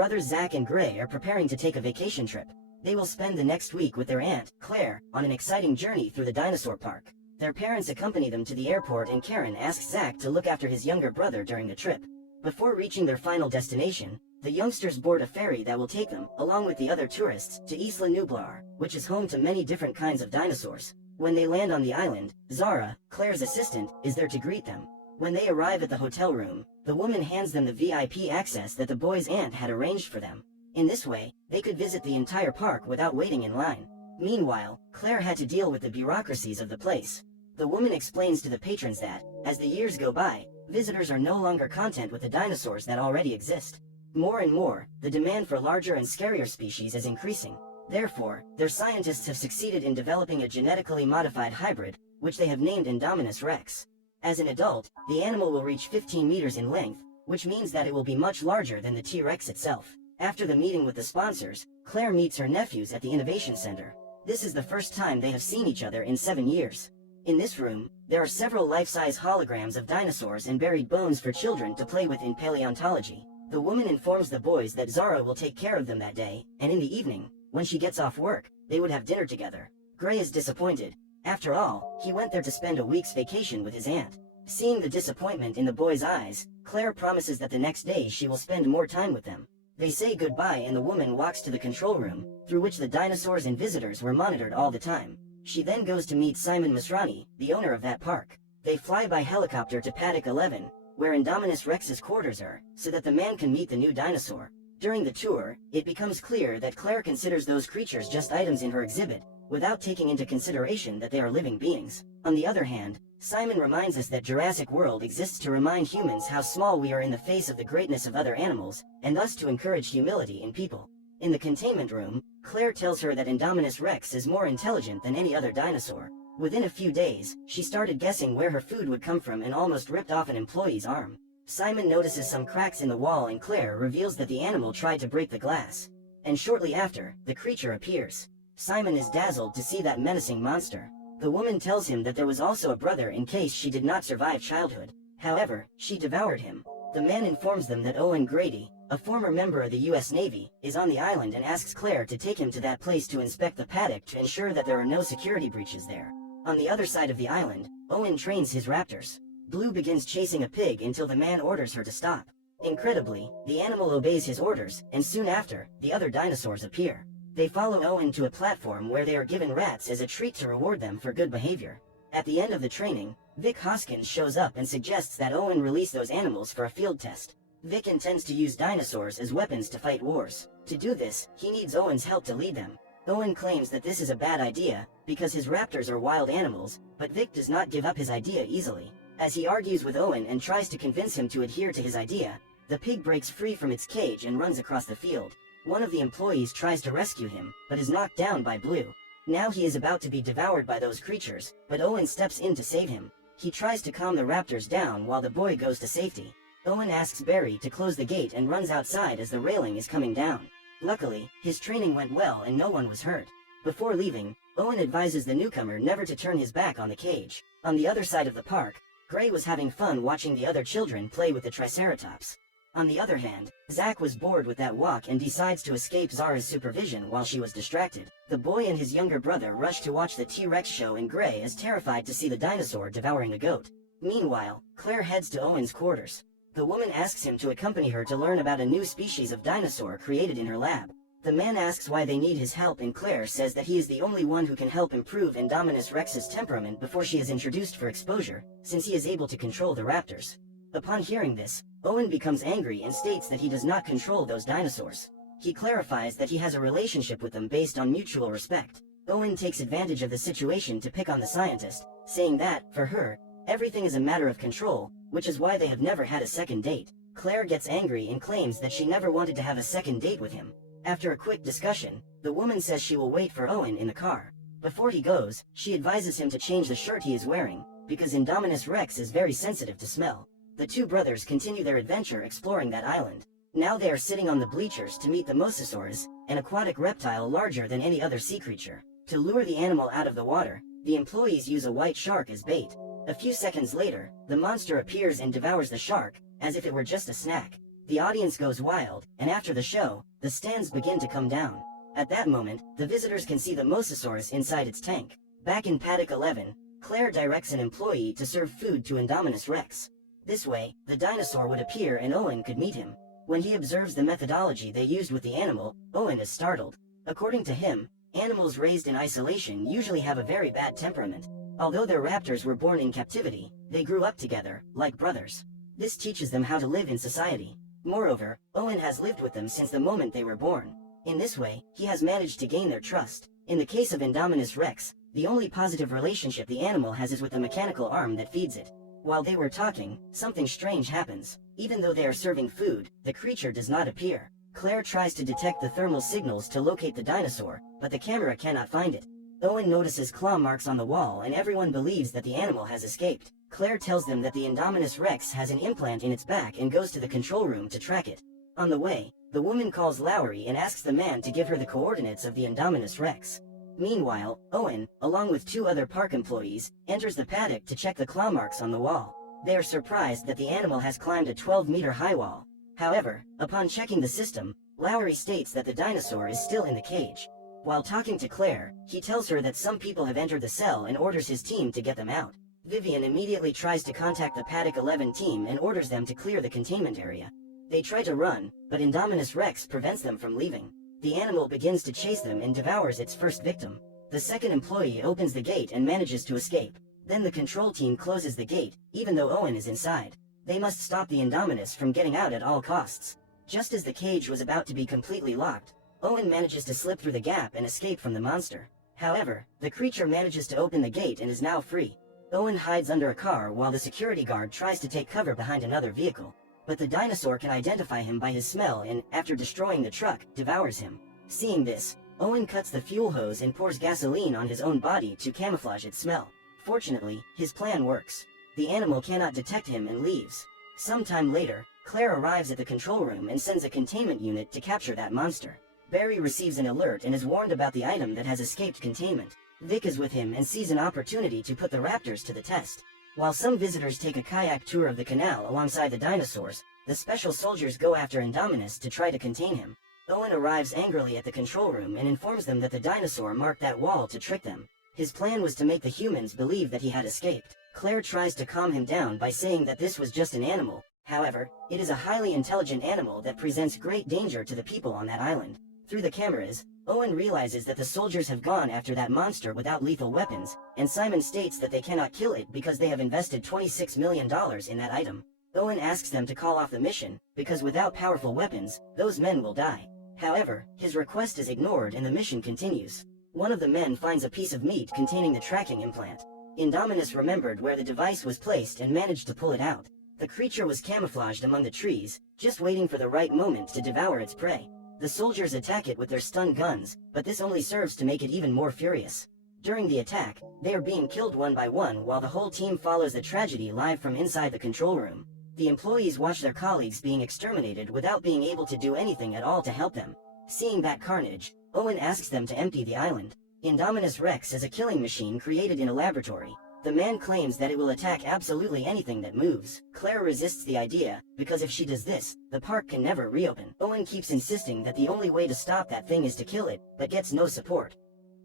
Brothers Zach and Gray are preparing to take a vacation trip. They will spend the next week with their aunt, Claire, on an exciting journey through the Dinosaur Park. Their parents accompany them to the airport and Karen asks Zach to look after his younger brother during the trip. Before reaching their final destination, the youngsters board a ferry that will take them, along with the other tourists, to Isla Nublar, which is home to many different kinds of dinosaurs. When they land on the island, Zara, Claire's assistant, is there to greet them. When they arrive at the hotel room, the woman hands them the VIP access that the boy's aunt had arranged for them. In this way, they could visit the entire park without waiting in line. Meanwhile, Claire had to deal with the bureaucracies of the place. The woman explains to the patrons that, as the years go by, visitors are no longer content with the dinosaurs that already exist. More and more, the demand for larger and scarier species is increasing. Therefore, their scientists have succeeded in developing a genetically modified hybrid, which they have named INDOMINUS REX. As an adult, the animal will reach 15 meters in length, which means that it will be much larger than the T-Rex itself. After the meeting with the sponsors, Claire meets her nephews at the Innovation Center. This is the first time they have seen each other in 7 years. In this room, there are several life-size holograms of dinosaurs and buried bones for children to play with in paleontology. The woman informs the boys that Zara will take care of them that day, and in the evening, when she gets off work, they would have dinner together. Gray is disappointed. After all, he went there to spend a week's vacation with his aunt. Seeing the disappointment in the boy's eyes, Claire promises that the next day she will spend more time with them. They say goodbye and the woman walks to the control room, through which the dinosaurs and visitors were monitored all the time. She then goes to meet Simon Masrani, the owner of that park. They fly by helicopter to Paddock 11, where Indominus Rex's quarters are, so that the man can meet the new dinosaur. During the tour, it becomes clear that Claire considers those creatures just items in her exhibit, without taking into consideration that they are living beings. On the other hand, Simon reminds us that Jurassic World exists to remind humans how small we are in the face of the greatness of other animals, and thus to encourage humility in people. In the containment room, Claire tells her that Indominus Rex is more intelligent than any other dinosaur. Within a few days, she started guessing where her food would come from and almost ripped off an employee's arm. Simon notices some cracks in the wall and Claire reveals that the animal tried to break the glass. And shortly after, the creature appears. Simon is dazzled to see that menacing monster. The woman tells him that there was also a brother in case she did not survive childhood. However, she devoured him. The man informs them that Owen Grady, a former member of the US Navy, is on the island and asks Claire to take him to that place to inspect the paddock to ensure that there are no security breaches there. On the other side of the island, Owen trains his raptors. Blue begins chasing a pig until the man orders her to stop. Incredibly, the animal obeys his orders, and soon after, the other dinosaurs appear. They follow Owen to a platform where they are given rats as a treat to reward them for good behavior. At the end of the training, Vic Hoskins shows up and suggests that Owen release those animals for a field test. Vic intends to use dinosaurs as weapons to fight wars. To do this, he needs Owen's help to lead them. Owen claims that this is a bad idea, because his raptors are wild animals, but Vic does not give up his idea easily. As he argues with Owen and tries to convince him to adhere to his idea, the pig breaks free from its cage and runs across the field. One of the employees tries to rescue him, but is knocked down by Blue. Now he is about to be devoured by those creatures, but Owen steps in to save him. He tries to calm the raptors down while the boy goes to safety. Owen asks Barry to close the gate and runs outside as the railing is coming down. Luckily, his training went well and no one was hurt. Before leaving, Owen advises the newcomer never to turn his back on the cage. On the other side of the park, Gray was having fun watching the other children play with the Triceratops. On the other hand, Zach was bored with that walk and decides to escape Zara's supervision while she was distracted. The boy and his younger brother rush to watch the T-Rex show and Gray is terrified to see the dinosaur devouring a goat. Meanwhile, Claire heads to Owen's quarters. The woman asks him to accompany her to learn about a new species of dinosaur created in her lab. The man asks why they need his help and Claire says that he is the only one who can help improve Indominus Rex's temperament before she is introduced for exposure, since he is able to control the raptors. Upon hearing this, Owen becomes angry and states that he does not control those dinosaurs. He clarifies that he has a relationship with them based on mutual respect. Owen takes advantage of the situation to pick on the scientist, saying that, for her, everything is a matter of control, which is why they have never had a second date. Claire gets angry and claims that she never wanted to have a second date with him. After a quick discussion, the woman says she will wait for Owen in the car. Before he goes, she advises him to change the shirt he is wearing, because Indominus Rex is very sensitive to smell. The two brothers continue their adventure exploring that island. Now they are sitting on the bleachers to meet the Mosasaurus, an aquatic reptile larger than any other sea creature. To lure the animal out of the water, the employees use a white shark as bait. A few seconds later, the monster appears and devours the shark, as if it were just a snack. The audience goes wild, and after the show, the stands begin to come down. At that moment, the visitors can see the mosasaurus inside its tank. Back in paddock 11, Claire directs an employee to serve food to INDOMINUS REX. This way, the dinosaur would appear and Owen could meet him. When he observes the methodology they used with the animal, Owen is startled. According to him, animals raised in isolation usually have a very bad temperament. Although their raptors were born in captivity, they grew up together, like brothers. This teaches them how to live in society. Moreover, Owen has lived with them since the moment they were born. In this way, he has managed to gain their trust. In the case of INDOMINUS REX, the only positive relationship the animal has is with the mechanical arm that feeds it. While they were talking, something strange happens. Even though they are serving food, the creature does not appear. Claire tries to detect the thermal signals to locate the dinosaur, but the camera cannot find it. Owen notices claw marks on the wall and everyone believes that the animal has escaped. Claire tells them that the INDOMINUS REX has an implant in its back and goes to the control room to track it. On the way, the woman calls Lowry and asks the man to give her the coordinates of the INDOMINUS REX. Meanwhile, Owen, along with 2 other park employees, enters the paddock to check the claw marks on the wall. They are surprised that the animal has climbed a 12-meter high wall. However, upon checking the system, Lowry states that the dinosaur is still in the cage. While talking to Claire, he tells her that some people have entered the cell and orders his team to get them out. Vivian immediately tries to contact the Paddock 11 team and orders them to clear the containment area. They try to run, but INDOMINUS REX prevents them from leaving. The animal begins to chase them and devours its first victim. The second employee opens the gate and manages to escape. Then the control team closes the gate, even though Owen is inside. They must stop the INDOMINUS from getting out at all costs. Just as the cage was about to be completely locked, Owen manages to slip through the gap and escape from the monster. However, the creature manages to open the gate and is now free. Owen hides under a car while the security guard tries to take cover behind another vehicle. But the dinosaur can identify him by his smell and, after destroying the truck, devours him. Seeing this, Owen cuts the fuel hose and pours gasoline on his own body to camouflage its smell. Fortunately, his plan works. The animal cannot detect him and leaves. Sometime later, Claire arrives at the control room and sends a containment unit to capture that monster. Barry receives an alert and is warned about the item that has escaped containment. Vic is with him and sees an opportunity to put the raptors to the test. While some visitors take a kayak tour of the canal alongside the dinosaurs, the special soldiers go after INDOMINUS to try to contain him. Owen arrives angrily at the control room and informs them that the dinosaur marked that wall to trick them. His plan was to make the humans believe that he had escaped. Claire tries to calm him down by saying that this was just an animal. However, it is a highly intelligent animal that presents great danger to the people on that island. Through the cameras, Owen realizes that the soldiers have gone after that monster without lethal weapons, and Simon states that they cannot kill it because they have invested $26 million in that item. Owen asks them to call off the mission, because without powerful weapons, those men will die. However, his request is ignored and the mission continues. One of the men finds a piece of meat containing the tracking implant. INDOMINUS remembered where the device was placed and managed to pull it out. The creature was camouflaged among the trees, just waiting for the right moment to devour its prey. The soldiers attack it with their stun guns, but this only serves to make it even more furious. During the attack, they are being killed one by one while the whole team follows the tragedy live from inside the control room. The employees watch their colleagues being exterminated without being able to do anything at all to help them. Seeing that carnage, Owen asks them to empty the island. INDOMINUS REX is a killing machine created in a laboratory. The man claims that it will attack absolutely anything that moves. Claire resists the idea, because if she does this, the park can never reopen. Owen keeps insisting that the only way to stop that thing is to kill it, but gets no support.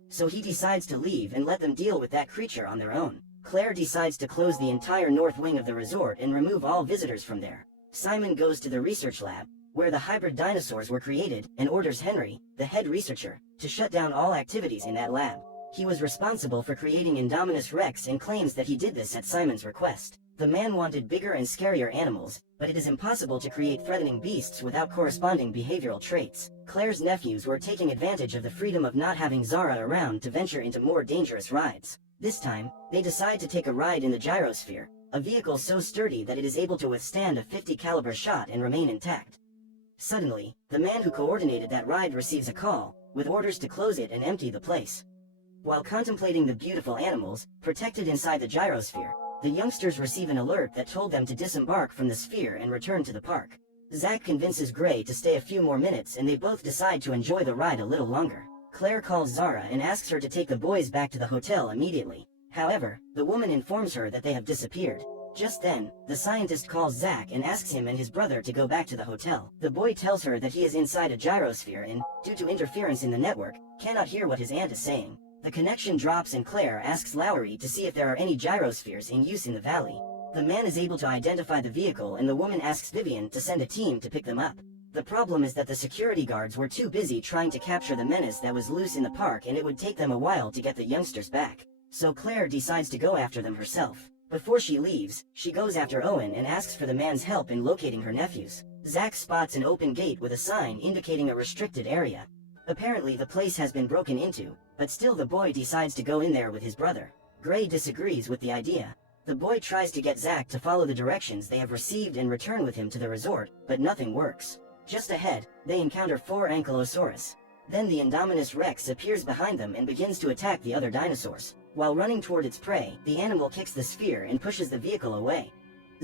So he decides to leave and let them deal with that creature on their own. Claire decides to close the entire north wing of the resort and remove all visitors from there. Simon goes to the research lab, where the hybrid dinosaurs were created, and orders Henry, the head researcher, to shut down all activities in that lab. He was responsible for creating INDOMINUS REX and claims that he did this at Simon's request. The man wanted bigger and scarier animals, but it is impossible to create threatening beasts without corresponding behavioral traits. Claire's nephews were taking advantage of the freedom of not having Zara around to venture into more dangerous rides. This time, they decide to take a ride in the gyrosphere, a vehicle so sturdy that it is able to withstand a .50 caliber shot and remain intact. Suddenly, the man who coordinated that ride receives a call, with orders to close it and empty the place. While contemplating the beautiful animals, protected inside the gyrosphere, the youngsters receive an alert that told them to disembark from the sphere and return to the park. Zach convinces Gray to stay a few more minutes and they both decide to enjoy the ride a little longer. Claire calls Zara and asks her to take the boys back to the hotel immediately. However, the woman informs her that they have disappeared. Just then, the scientist calls Zack and asks him and his brother to go back to the hotel. The boy tells her that he is inside a gyrosphere and, due to interference in the network, cannot hear what his aunt is saying. The connection drops and Claire asks Lowry to see if there are any gyrospheres in use in the valley. The man is able to identify the vehicle and the woman asks Vivian to send a team to pick them up. The problem is that the security guards were too busy trying to capture the menace that was loose in the park and it would take them a while to get the youngsters back. So Claire decides to go after them herself. Before she leaves, she goes after Owen and asks for the man's help in locating her nephews. Zack spots an open gate with a sign indicating a restricted area. Apparently the place has been broken into, but still the boy decides to go in there with his brother. Gray disagrees with the idea. The boy tries to get Zack to follow the directions they have received and return with him to the resort, but nothing works. Just ahead, they encounter 4 Ankylosaurus. Then the Indominus Rex appears behind them and begins to attack the other dinosaurs. While running toward its prey, the animal kicks the sphere and pushes the vehicle away.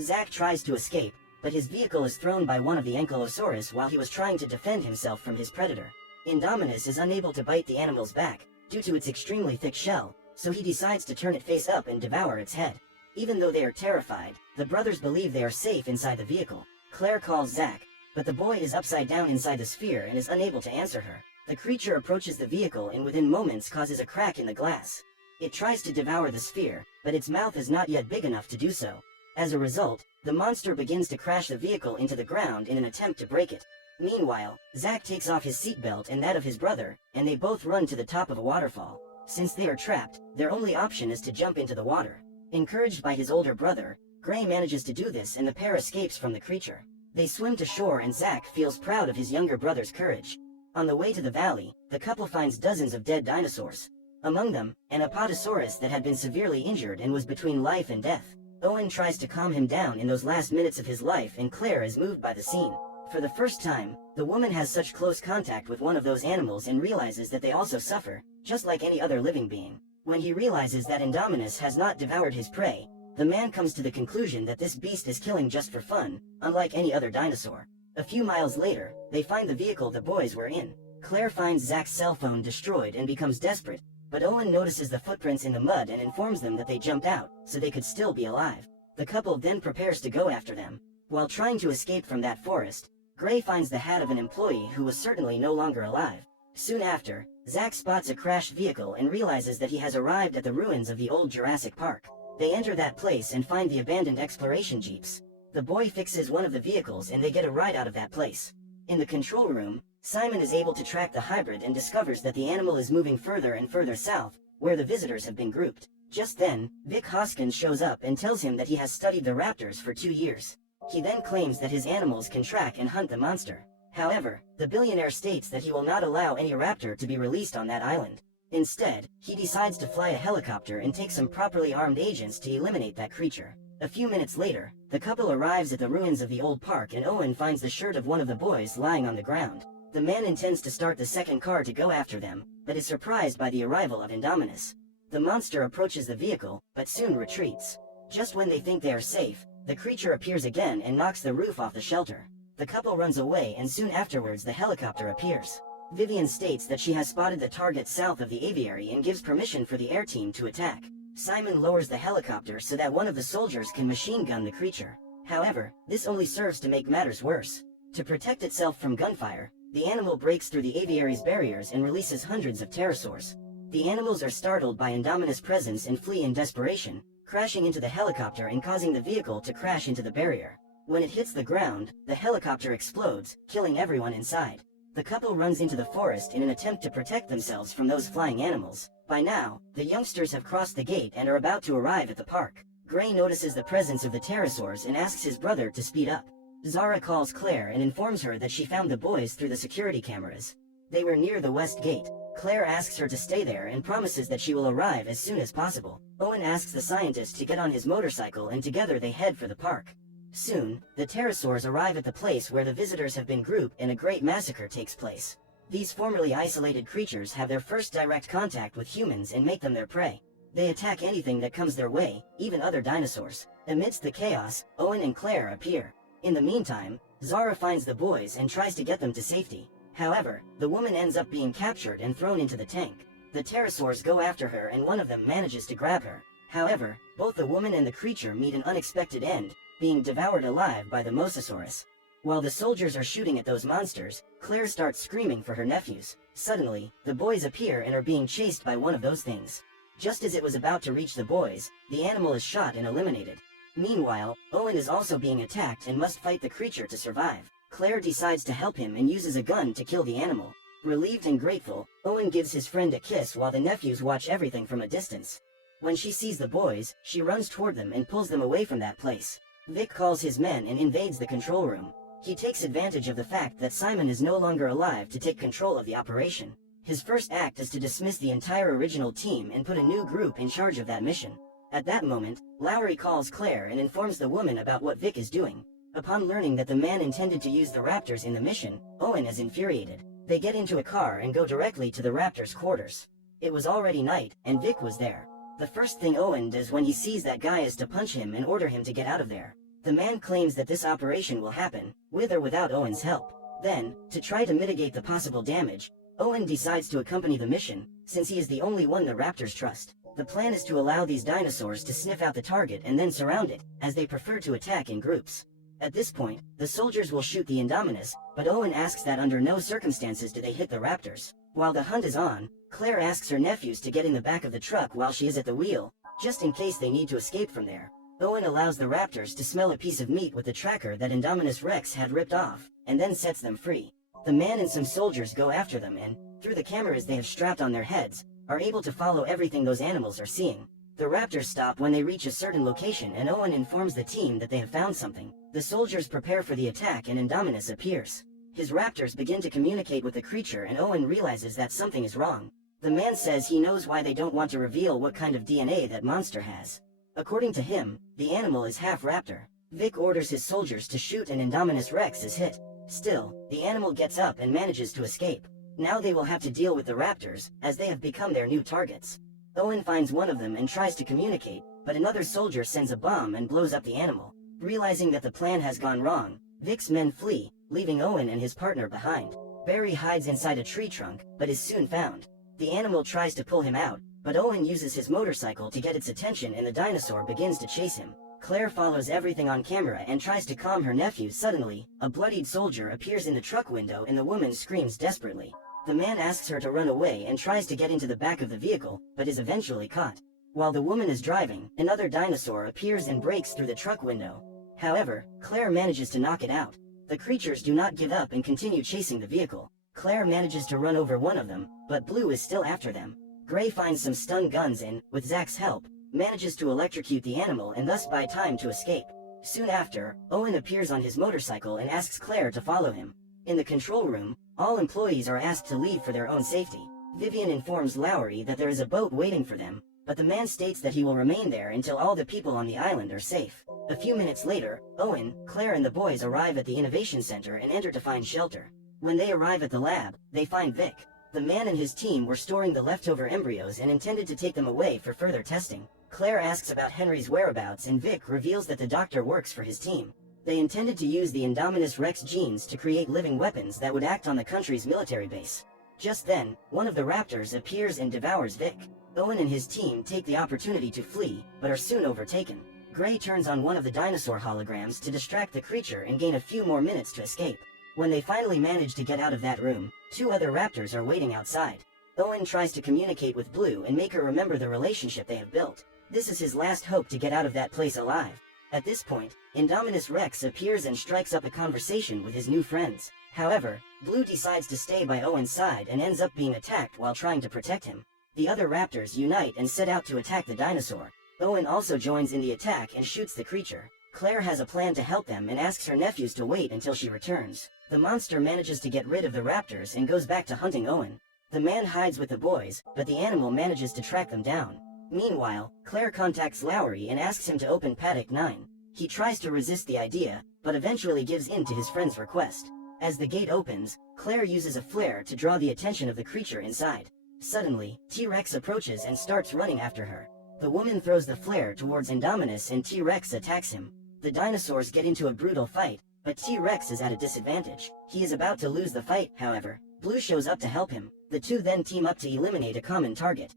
Zack tries to escape, but his vehicle is thrown by one of the Ankylosaurus while he was trying to defend himself from his predator. Indominus is unable to bite the animal's back, due to its extremely thick shell, so he decides to turn it face up and devour its head. Even though they are terrified, the brothers believe they are safe inside the vehicle. Claire calls Zack, but the boy is upside down inside the sphere and is unable to answer her. The creature approaches the vehicle and within moments causes a crack in the glass. It tries to devour the sphere, but its mouth is not yet big enough to do so. As a result, the monster begins to crash the vehicle into the ground in an attempt to break it. Meanwhile, Zack takes off his seatbelt and that of his brother, and they both run to the top of a waterfall. Since they are trapped, their only option is to jump into the water. Encouraged by his older brother, Gray manages to do this and the pair escapes from the creature. They swim to shore and Zack feels proud of his younger brother's courage. On the way to the valley, the couple finds dozens of dead dinosaurs. Among them, an Apatosaurus that had been severely injured and was between life and death. Owen tries to calm him down in those last minutes of his life and Claire is moved by the scene. For the first time, the woman has such close contact with one of those animals and realizes that they also suffer, just like any other living being. When he realizes that Indominus has not devoured his prey, the man comes to the conclusion that this beast is killing just for fun, unlike any other dinosaur. A few miles later, they find the vehicle the boys were in. Claire finds Zack's cell phone destroyed and becomes desperate, but Owen notices the footprints in the mud and informs them that they jumped out, so they could still be alive. The couple then prepares to go after them. While trying to escape from that forest, Gray finds the hat of an employee who was certainly no longer alive. Soon after, Zack spots a crashed vehicle and realizes that he has arrived at the ruins of the old Jurassic Park. They enter that place and find the abandoned exploration jeeps. The boy fixes one of the vehicles and they get a ride out of that place. In the control room, Simon is able to track the hybrid and discovers that the animal is moving further and further south, where the visitors have been grouped. Just then, Vic Hoskins shows up and tells him that he has studied the raptors for 2 years. He then claims that his animals can track and hunt the monster. However, the billionaire states that he will not allow any raptor to be released on that island. Instead, he decides to fly a helicopter and take some properly armed agents to eliminate that creature. A few minutes later, the couple arrives at the ruins of the old park and Owen finds the shirt of one of the boys lying on the ground. The man intends to start the second car to go after them, but is surprised by the arrival of Indominus. The monster approaches the vehicle, but soon retreats. Just when they think they are safe, the creature appears again and knocks the roof off the shelter. The couple runs away and soon afterwards the helicopter appears. Vivian states that she has spotted the target south of the aviary and gives permission for the air team to attack. Simon lowers the helicopter so that one of the soldiers can machine gun the creature. However, this only serves to make matters worse. To protect itself from gunfire, the animal breaks through the aviary's barriers and releases hundreds of pterosaurs. The animals are startled by Indominus' presence and flee in desperation, crashing into the helicopter and causing the vehicle to crash into the barrier. When it hits the ground, the helicopter explodes, killing everyone inside. The couple runs into the forest in an attempt to protect themselves from those flying animals. By now, the youngsters have crossed the gate and are about to arrive at the park. Gray notices the presence of the pterosaurs and asks his brother to speed up. Zara calls Claire and informs her that she found the boys through the security cameras. They were near the west gate. Claire asks her to stay there and promises that she will arrive as soon as possible. Owen asks the scientist to get on his motorcycle and together they head for the park. Soon, the pterosaurs arrive at the place where the visitors have been grouped and a great massacre takes place. These formerly isolated creatures have their first direct contact with humans and make them their prey. They attack anything that comes their way, even other dinosaurs. Amidst the chaos, Owen and Claire appear. In the meantime, Zara finds the boys and tries to get them to safety. However, the woman ends up being captured and thrown into the tank. The pterosaurs go after her and one of them manages to grab her. However, both the woman and the creature meet an unexpected end, being devoured alive by the Mosasaurus. While the soldiers are shooting at those monsters, Claire starts screaming for her nephews. Suddenly, the boys appear and are being chased by one of those things. Just as it was about to reach the boys, the animal is shot and eliminated. Meanwhile, Owen is also being attacked and must fight the creature to survive. Claire decides to help him and uses a gun to kill the animal. Relieved and grateful, Owen gives his friend a kiss while the nephews watch everything from a distance. When she sees the boys, she runs toward them and pulls them away from that place. Vic calls his men and invades the control room. He takes advantage of the fact that Simon is no longer alive to take control of the operation. His first act is to dismiss the entire original team and put a new group in charge of that mission. At that moment, Lowry calls Claire and informs the woman about what Vic is doing. Upon learning that the man intended to use the raptors in the mission, Owen is infuriated. They get into a car and go directly to the raptors' quarters. It was already night, and Vic was there. The first thing Owen does when he sees that guy is to punch him and order him to get out of there. The man claims that this operation will happen, with or without Owen's help. Then, to try to mitigate the possible damage, Owen decides to accompany the mission, since he is the only one the raptors trust. The plan is to allow these dinosaurs to sniff out the target and then surround it, as they prefer to attack in groups. At this point, the soldiers will shoot the Indominus, but Owen asks that under no circumstances do they hit the raptors. While the hunt is on, Claire asks her nephews to get in the back of the truck while she is at the wheel, just in case they need to escape from there. Owen allows the raptors to smell a piece of meat with the tracker that INDOMINUS REX had ripped off, and then sets them free. The man and some soldiers go after them and, through the cameras they have strapped on their heads, are able to follow everything those animals are seeing. The raptors stop when they reach a certain location and Owen informs the team that they have found something. The soldiers prepare for the attack and Indominus appears. His raptors begin to communicate with the creature and Owen realizes that something is wrong. The man says he knows why they don't want to reveal what kind of DNA that monster has. According to him, the animal is half raptor. Vic orders his soldiers to shoot and INDOMINUS REX is hit. Still, the animal gets up and manages to escape. Now they will have to deal with the raptors, as they have become their new targets. Owen finds one of them and tries to communicate, but another soldier sends a bomb and blows up the animal. Realizing that the plan has gone wrong, Vic's men flee, leaving Owen and his partner behind. Barry hides inside a tree trunk, but is soon found. The animal tries to pull him out, but Owen uses his motorcycle to get its attention and the dinosaur begins to chase him. Claire follows everything on camera and tries to calm her nephew. Suddenly, a bloodied soldier appears in the truck window and the woman screams desperately. The man asks her to run away and tries to get into the back of the vehicle, but is eventually caught. While the woman is driving, another dinosaur appears and breaks through the truck window. However, Claire manages to knock it out. The creatures do not give up and continue chasing the vehicle. Claire manages to run over one of them, but Blue is still after them. Gray finds some stun guns and, with Zach's help, manages to electrocute the animal and thus buy time to escape. Soon after, Owen appears on his motorcycle and asks Claire to follow him. In the control room, all employees are asked to leave for their own safety. Vivian informs Lowry that there is a boat waiting for them, but the man states that he will remain there until all the people on the island are safe. A few minutes later, Owen, Claire and the boys arrive at the Innovation Center and enter to find shelter. When they arrive at the lab, they find Vic. The man and his team were storing the leftover embryos and intended to take them away for further testing. Claire asks about Henry's whereabouts and Vic reveals that the doctor works for his team. They intended to use the INDOMINUS REX genes to create living weapons that would act on the country's military base. Just then, one of the raptors appears and devours Vic. Owen and his team take the opportunity to flee, but are soon overtaken. Gray turns on one of the dinosaur holograms to distract the creature and gain a few more minutes to escape. When they finally manage to get out of that room, two other raptors are waiting outside. Owen tries to communicate with Blue and make her remember the relationship they have built. This is his last hope to get out of that place alive. At this point, INDOMINUS REX appears and strikes up a conversation with his new friends. However, Blue decides to stay by Owen's side and ends up being attacked while trying to protect him. The other raptors unite and set out to attack the dinosaur. Owen also joins in the attack and shoots the creature. Claire has a plan to help them and asks her nephews to wait until she returns. The monster manages to get rid of the raptors and goes back to hunting Owen. The man hides with the boys, but the animal manages to track them down. Meanwhile, Claire contacts Lowry and asks him to open Paddock 9. He tries to resist the idea, but eventually gives in to his friend's request. As the gate opens, Claire uses a flare to draw the attention of the creature inside. Suddenly, T-Rex approaches and starts running after her. The woman throws the flare towards Indominus and T-Rex attacks him. The dinosaurs get into a brutal fight, but T-Rex is at a disadvantage. He is about to lose the fight, however. Blue shows up to help him. The two then team up to eliminate a common target.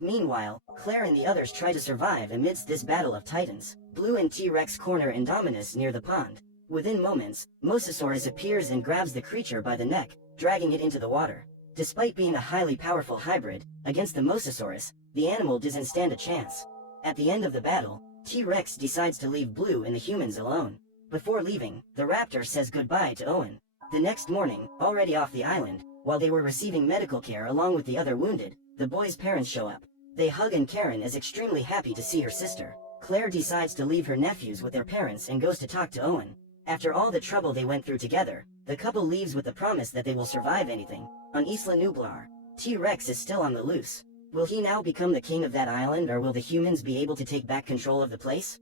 Meanwhile, Claire and the others try to survive amidst this battle of titans. Blue and T-Rex corner Indominus near the pond. Within moments, Mosasaurus appears and grabs the creature by the neck, dragging it into the water. Despite being a highly powerful hybrid, against the Mosasaurus, the animal doesn't stand a chance. At the end of the battle, T-Rex decides to leave Blue and the humans alone. Before leaving, the raptor says goodbye to Owen. The next morning, already off the island, while they were receiving medical care along with the other wounded, the boys' parents show up. They hug and Karen is extremely happy to see her sister. Claire decides to leave her nephews with their parents and goes to talk to Owen. After all the trouble they went through together, the couple leaves with the promise that they will survive anything. On Isla Nublar, T-Rex is still on the loose. Will he now become the king of that island, or will the humans be able to take back control of the place?